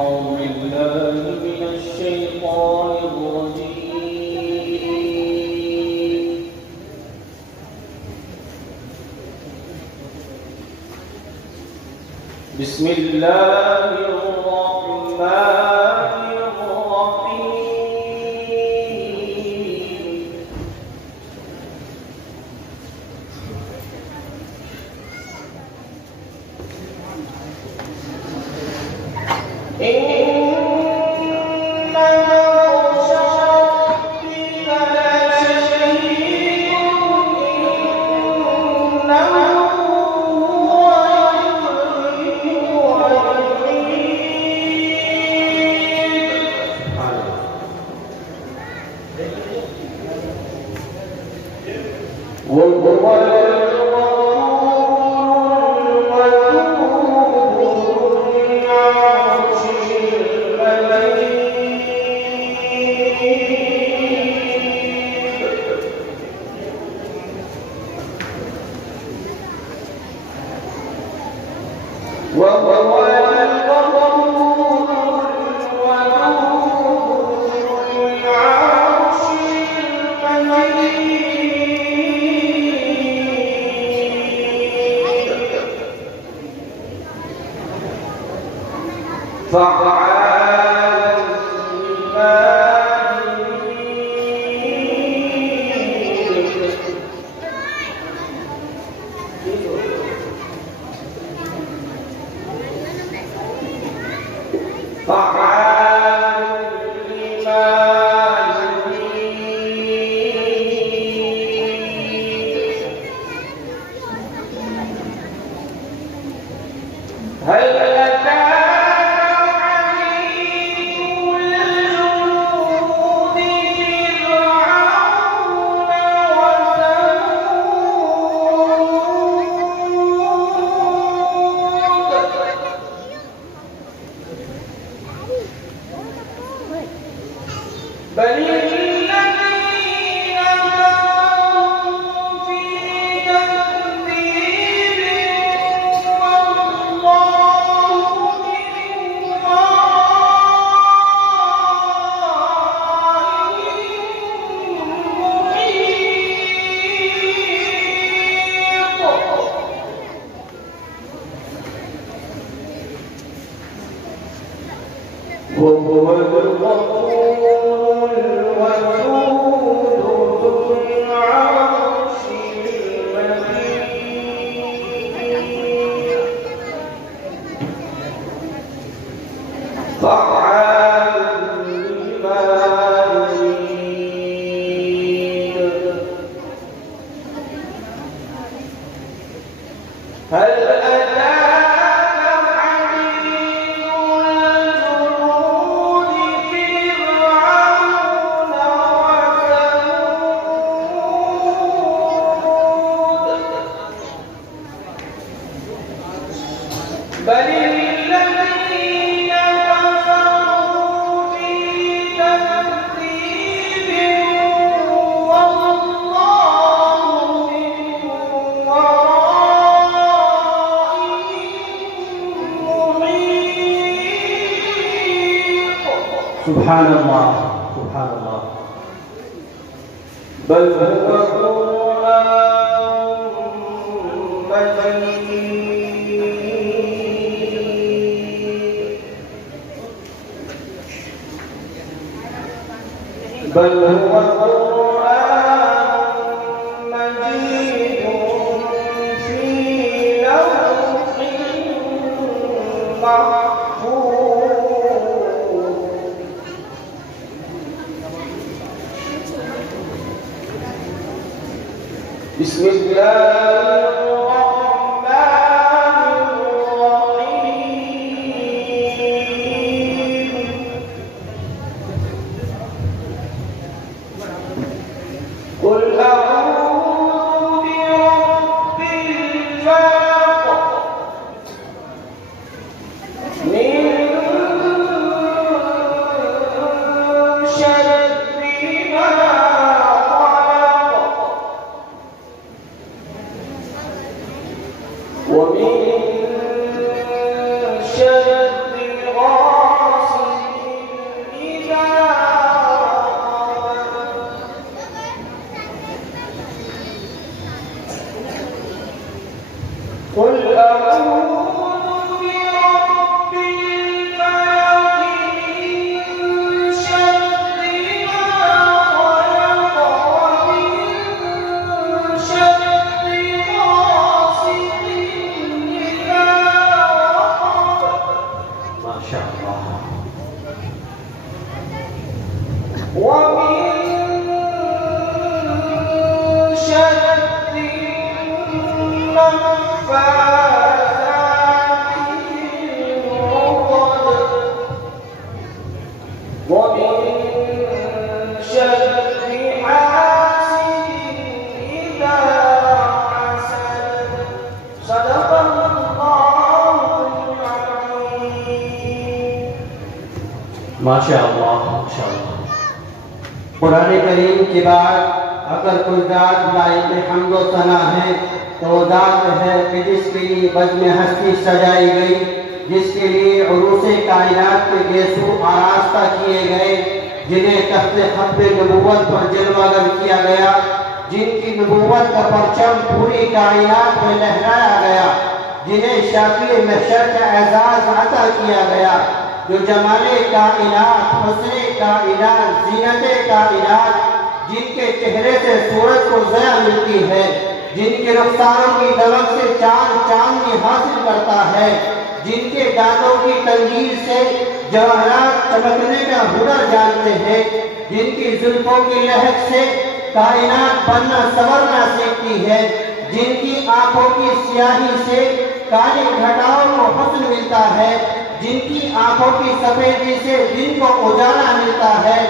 أعوذ بالله من الشيطان الرجيم. بسم الله الرحمن الرحيم. سبحان الله سبحان الله. بل هو قرآن مجيد. بل هو قرآن مجيد في لوح محفوظ. بسم الله الرحمن الرحيم. قل أعوذ برب الفلق من شر ما قل أعوذ برب الفلق من شر ما خلق ومن شر غاسق إذا وقب. ما شاء الله. ومن شر النفاثات في العقد ومن شر حاسد إذا حسد. صدق الله العظيم. ما شاء الله ما شاء الله. قرآن کریم کی بات اگر کوئی ذات لائق حمد و ثنا ہے تو وہ ذات ہے کہ جس کے لیے بزم ہستی سجائی گئی، جس کے لیے عروس کائنات کے گیسو آراستہ کیے گئے، جنہیں تخت ختم نبوت پر جلوہ گر کیا گیا، جن کی نبوت کا پرچم پوری کائنات میں لہرایا گیا، جنہیں شافی محشر کا اعزاز عطا کیا گیا، جو جمال کائنات، حسن کائنات، زینت کائنات، جن کے چہرے سے سورج کو ضیاء ملتی ہے، جن کے رخساروں کی دمک سے چاند چاندنی حاصل کرتا ہے، جن کے دانتوں کی تنگیر سے جواہرات چمکنے کا ہنر جانتے ہیں، جن کی زلفوں کی لہک سے کائنات بننا سنورنا سیکھتی ہے، جن کی آنکھوں کی سیاہی سے کالے گھٹاؤں کو حسن ملتا ہے، جن کی آنکھوں کی سفیدی سے دن کو اجالا ملتا ہے،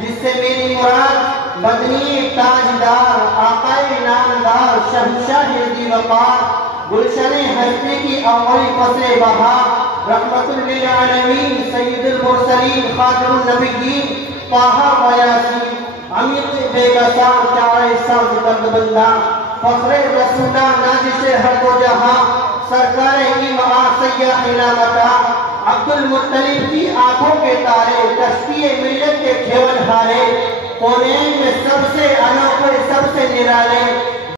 جس سے میری مراد مدنی تاجدار، آقائے نامدار، شہنشاہ دی وقار، گلشن ہستی کی اولی فصل بہار، رحمت للعالمین، سید المرسلین، خاتم النبیین، طہ و یاسین، عمیق بے گسار، چارہ ساز بند بندہ، فخر رسولہ، نازش ہر دو جہاں، سرکار ایماں سیاح نامتا، عبد المطلب کی آنکھوں کے تارے، کشتی ملت کے کھیون ہارے، کونین میں سب سے انوکھے، سب سے نرالے،